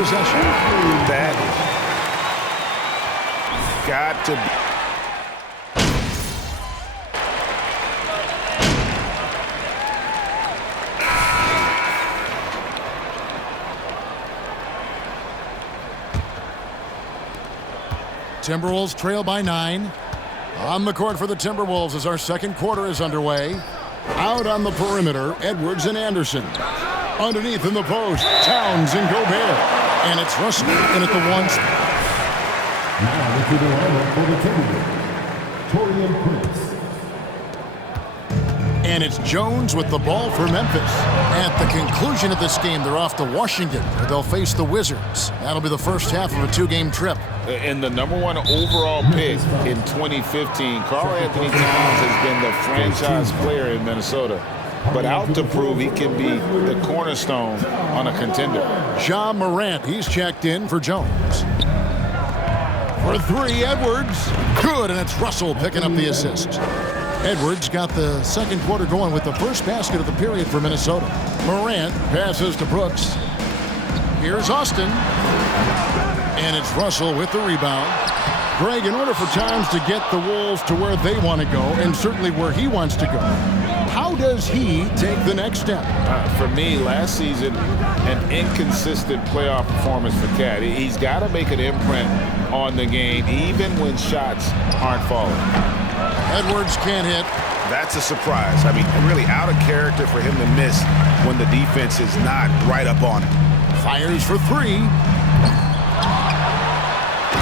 possession. That got to be. Timberwolves trail by 9. On the court for the Timberwolves as our second quarter is underway. Out on the perimeter, Edwards and Anderson. Underneath in the post, Towns and Gobert. And it's Russell in at the 1 spot. Now into the lineup for the Timberwolves, Taurean Prince. And it's Jones with the ball for Memphis. At the conclusion of this game, they're off to Washington, where they'll face the Wizards. That'll be the first half of a 2-game trip. And the #1 overall pick in 2015, Karl-Anthony Towns has been the franchise player in Minnesota. But out to prove he can be the cornerstone on a contender. Ja Morant, he's checked in for Jones. For 3, Edwards. Good, and it's Russell picking up the assist. Edwards got the second quarter going with the first basket of the period for Minnesota. Morant passes to Brooks. Here's Austin. And it's Russell with the rebound. Greg, in order for Towns to get the Wolves to where they want to go, and certainly where he wants to go, how does he take the next step? For me, last season, an inconsistent playoff performance for Cat. He's got to make an imprint on the game, even when shots aren't falling. Edwards can't hit. That's a surprise. I mean, really out of character for him to miss when the defense is not right up on him. Fires for 3.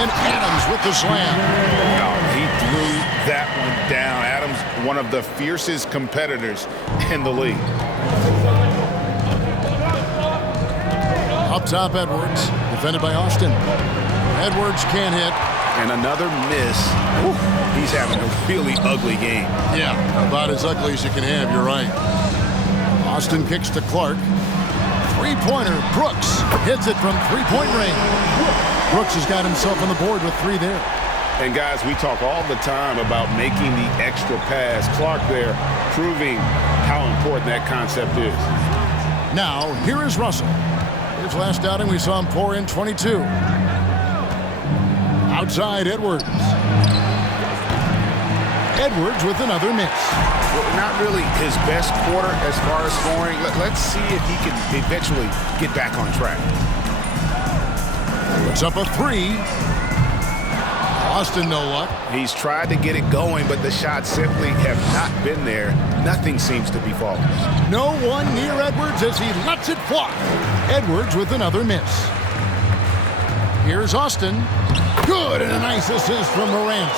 And Adams with the slam. Oh, he threw that one down. Adams, one of the fiercest competitors in the league. Up top, Edwards. Defended by Austin. Edwards can't hit. And another miss. Whew, he's having a really ugly game. Yeah, about as ugly as you can have, you're right. Austin kicks to Clark. Three-pointer, Brooks hits it from three-point range. Brooks has got himself on the board with 3 there. And guys, we talk all the time about making the extra pass. Clark there proving how important that concept is. Now, here is Russell. His last outing, we saw him pour in 22. Outside, Edwards. Edwards with another miss. Well, not really his best quarter as far as scoring. Let's see if he can eventually get back on track. Puts up a 3. Austin, no luck. He's tried to get it going, but the shots simply have not been there. Nothing seems to be falling. No one near Edwards as he lets it fly. Edwards with another miss. Here's Austin. Good, and a nice assist from Morant.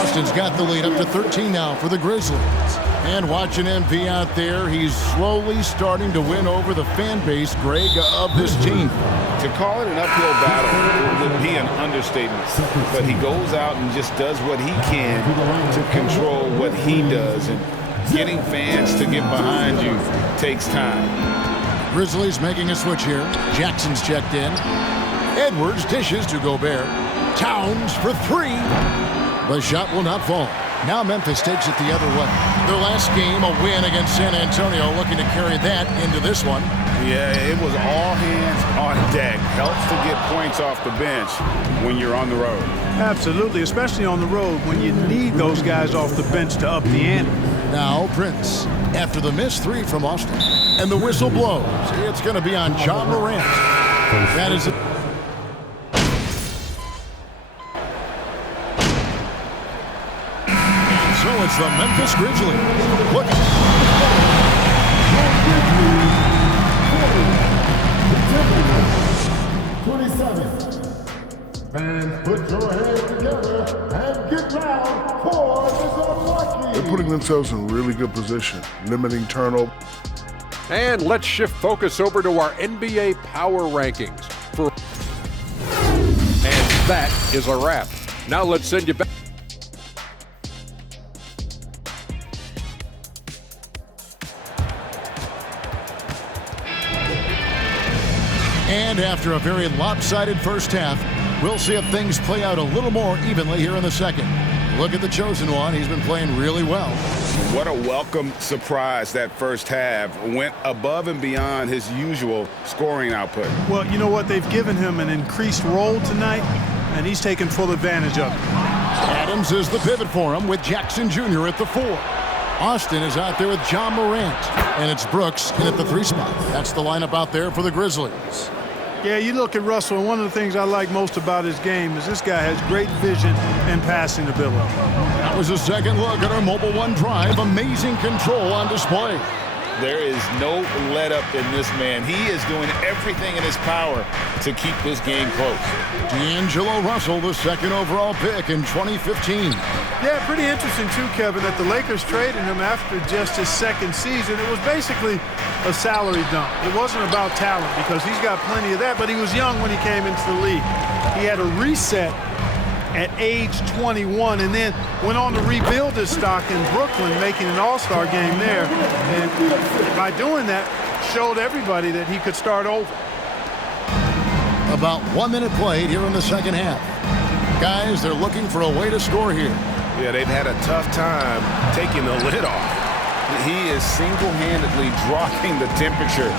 Austin's got the lead up to 13 now for the Grizzlies. And watching MP out there, he's slowly starting to win over the fan base, Greg, of this team. To call it an uphill battle would be an understatement. But he goes out and just does what he can to control what he does. And getting fans to get behind you takes time. Grizzlies making a switch here. Jackson's checked in. Edwards dishes to Gobert. Towns for 3. The shot will not fall. Now Memphis takes it the other way. Their last game, a win against San Antonio, looking to carry that into this one. Yeah, it was all hands on deck. Helps to get points off the bench when you're on the road. Absolutely, especially on the road when you need those guys off the bench to up the ante. Now Prince, after the missed 3 from Austin. And the whistle blows. It's going to be on Ja Morant. That is it. So it's the Memphis Grizzlies. Look. Fans, put your hands together and get loud for this unlucky. They're putting themselves in really good position, limiting turnover. And let's shift focus over to our NBA Power Rankings. And that is a wrap. Now let's send you back. And after a very lopsided first half, we'll see if things play out a little more evenly here in the second. Look at the chosen one. He's been playing really well. What a welcome surprise that first half. Went above and beyond his usual scoring output. Well, you know what? They've given him an increased role tonight, and he's taken full advantage of it. Adams is the pivot for him with Jackson Jr. at the 4. Austin is out there with John Morant. And it's Brooks in at the 3 spot. That's the lineup out there for the Grizzlies. Yeah, you look at Russell, and one of the things I like most about his game is this guy has great vision and passing ability. That was a second look at our Mobile One drive. Amazing control on display. There is no let up in this man. He is doing everything in his power to keep this game close. D'Angelo Russell, the second overall pick in 2015. Yeah, pretty interesting too, Kevin, that the Lakers traded him after just his second season. It was basically a salary dump. It wasn't about talent because he's got plenty of that, but he was young when he came into the league. He had a reset at age 21 and then went on to rebuild his stock in Brooklyn, making an all-star game there. And by doing that, showed everybody that he could start over. About 1 minute played here in the second half. Guys, they're looking for a way to score here. Yeah, they've had a tough time taking the lid off. He is single-handedly dropping the temperature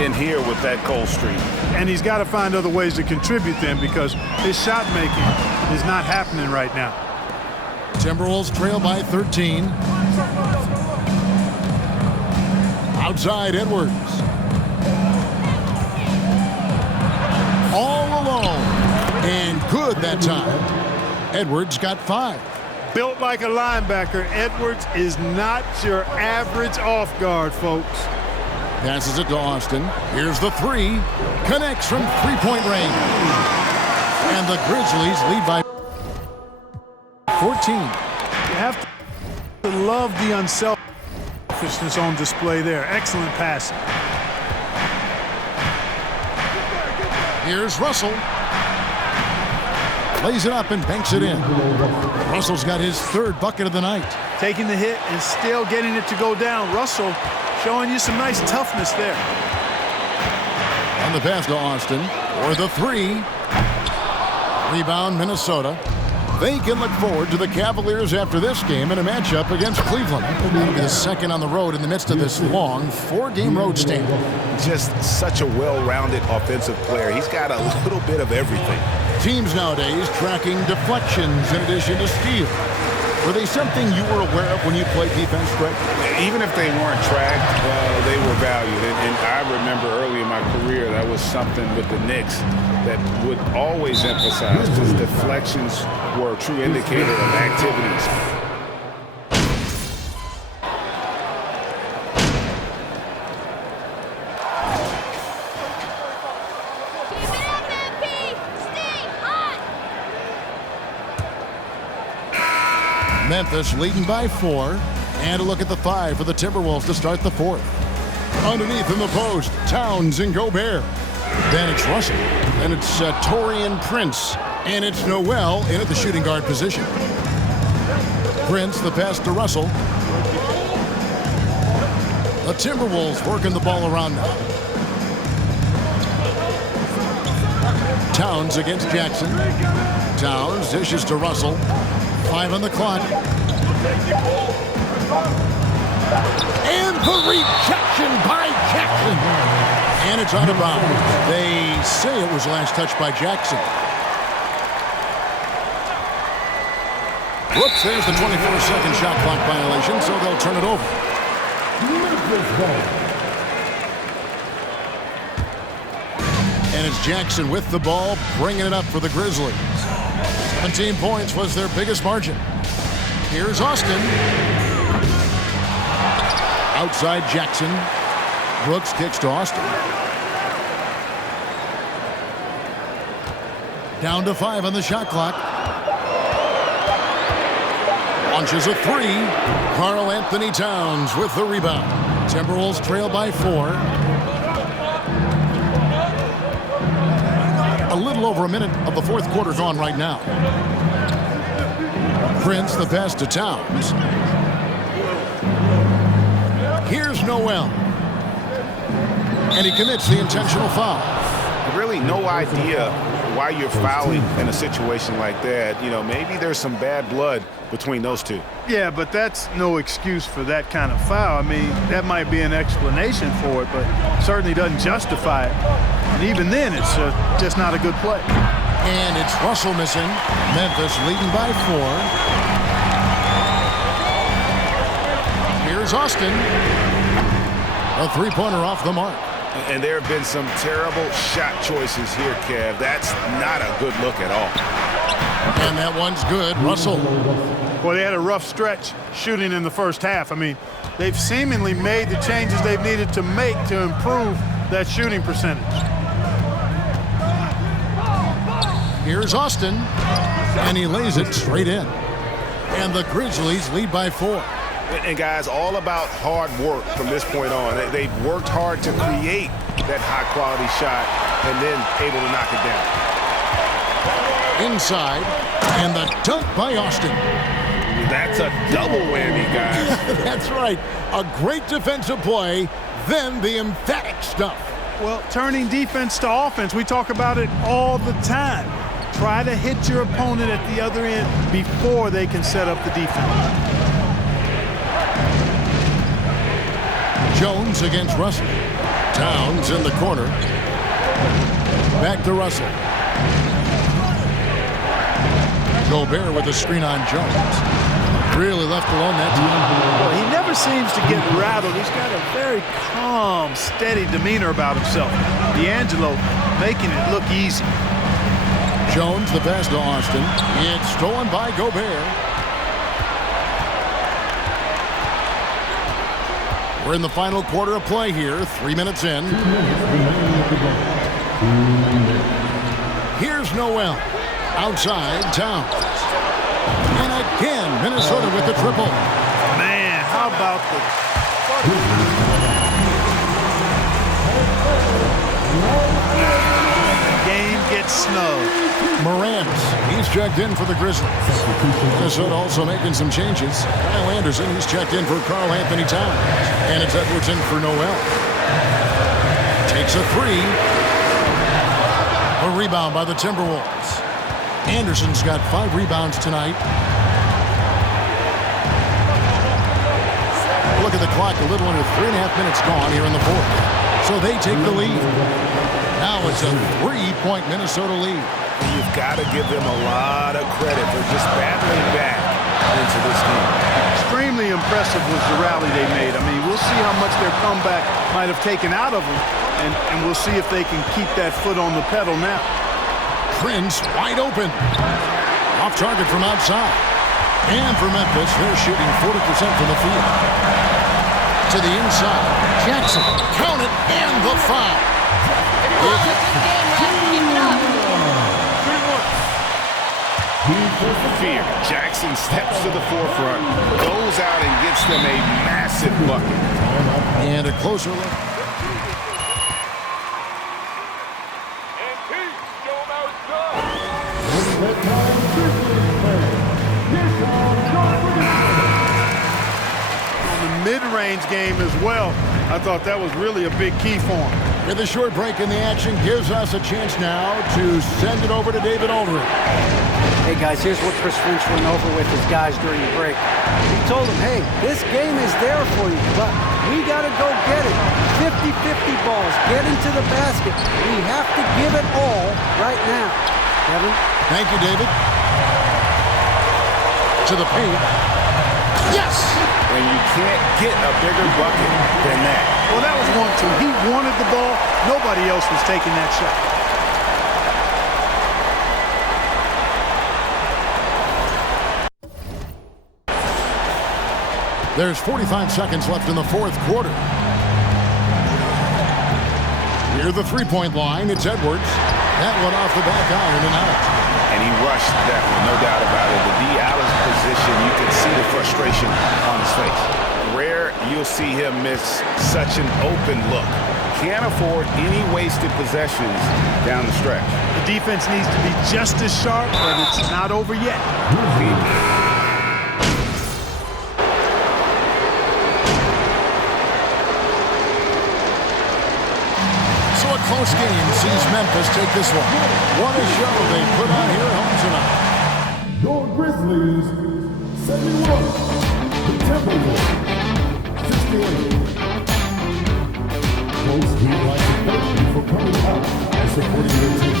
in here with that cold streak. And he's got to find other ways to contribute then because his shot making is not happening right now. Timberwolves trail by 13. Outside Edwards. All alone. And good that time. Edwards got 5. Built like a linebacker, Edwards is not your average off guard, folks. Passes it to Austin. Here's the 3. Connects from three-point range. And the Grizzlies lead by 14. You have to love the unselfishness on display there. Excellent passing. Here's Russell. Lays it up and banks it in. Russell's got his 3rd bucket of the night. Taking the hit and still getting it to go down. Russell showing you some nice toughness there. And the pass to Austin for the 3. Rebound Minnesota. They can look forward to the Cavaliers after this game in a matchup against Cleveland. That'll be the second on the road in the midst of this long 4-game road stand. Just such a well-rounded offensive player. He's got a little bit of everything. Teams nowadays tracking deflections in addition to steals. Were they something you were aware of when you played defense, Greg? Even if they weren't tracked, they were valued. And I remember early in my career, that was something with the Knicks that would always emphasize because deflections were a true indicator of activities. Memphis leading by 4. And a look at the 5 for the Timberwolves to start the 4th. Underneath in the post, Towns and Gobert. Then it's Russell. Then it's Taurean Prince. And it's Noel in at the shooting guard position. Prince, the pass to Russell. The Timberwolves working the ball around now. Towns against Jackson. Towns dishes to Russell. 5 on the clock. And the rejection by Jackson. And it's out of bounds. They say it was last touched by Jackson. Whoops, there's the 24-second shot clock violation, so they'll turn it over. And it's Jackson with the ball, bringing it up for the Grizzlies. 17 points was their biggest margin. Here's Austin. Outside Jackson. Brooks kicks to Austin. Down to 5 on the shot clock. Launches a 3. Karl Anthony Towns with the rebound. Timberwolves trail by 4. A little over a minute of the 4th quarter gone right now. Prince, the pass to Towns. Here's Noel. And he commits the intentional foul. Really no idea why you're fouling in a situation like that. You know, maybe there's some bad blood between those two. Yeah, but that's no excuse for that kind of foul. I mean, that might be an explanation for it, but certainly doesn't justify it. And even then, it's just not a good play. And it's Russell missing. Memphis leading by 4. Here's Austin. A three-pointer off the mark. And there have been some terrible shot choices here, Kev. That's not a good look at all. And that one's good. Russell. Well, they had a rough stretch shooting in the first half. I mean, they've seemingly made the changes they've needed to make to improve that shooting percentage. Here's Austin. And he lays it straight in. And the Grizzlies lead by 4. And guys, all about hard work from this point on. They've worked hard to create that high-quality shot and then able to knock it down. Inside, and the dunk by Austin. That's a double whammy, guys. That's right. A great defensive play, then the emphatic stuff. Well, turning defense to offense, we talk about it all the time. Try to hit your opponent at the other end before they can set up the defense. Jones against Russell. Towns in the corner. Back to Russell. Gobert with a screen on Jones. Really left alone that time. Well, he never seems to get rattled. He's got a very calm, steady demeanor about himself. D'Angelo making it look easy. Jones, the pass to Austin. It's stolen by Gobert. We're in the final quarter of play here, 3 minutes in. Here's Noel. Outside, Towns. And again, Minnesota with the triple. Man, how about the... Game gets snowed. Morant, he's checked in for the Grizzlies. Minnesota also making some changes. Kyle Anderson, he's checked in for Karl Anthony Towns. And it's Edwards in for Noel. Takes a three. A rebound by the Timberwolves. Anderson's got 5 rebounds tonight. Look at the clock, a little under 3.5 minutes gone here in the fourth. So they take the lead. Now it's a 3-point Minnesota lead. You've got to give them a lot of credit for just battling back into this game. Extremely impressive was the rally they made. I mean, we'll see how much their comeback might have taken out of them, and we'll see if they can keep that foot on the pedal now. Prince wide open. Off target from outside. And for Memphis, they're shooting 40% from the field. To the inside. Jackson, count it, and the foul. Fear. Jackson steps to the forefront, goes out and gets them a massive bucket. And a closer look. On the mid-range game as well, I thought that was really a big key for him. With a short break in the action, gives us a chance now to send it over to David Aldridge. Hey guys, here's what Chris Finch went over with his guys during the break. He told them, hey, this game is there for you, but we got to go get it. 50-50 balls, get into the basket. We have to give it all right now. Kevin? Thank you, David. To the paint. Yes! And you can't get a bigger bucket than that. Well, that was 1-2. He wanted the ball. Nobody else was taking that shot. There's 45 seconds left in the fourth quarter. Near the three-point line, it's Edwards. That one off the back iron and out. And he rushed that one, no doubt about it. The D out of position, you can see the frustration on his face. Rare you'll see him miss such an open look. Can't afford any wasted possessions down the stretch. The defense needs to be just as sharp, but it's not over yet. close game sees Memphis take this one. What a show they put on here at home tonight. Your Grizzlies, 71. The Timberwolves, 68. Coach, we'd like to thank you for coming out and supporting your team.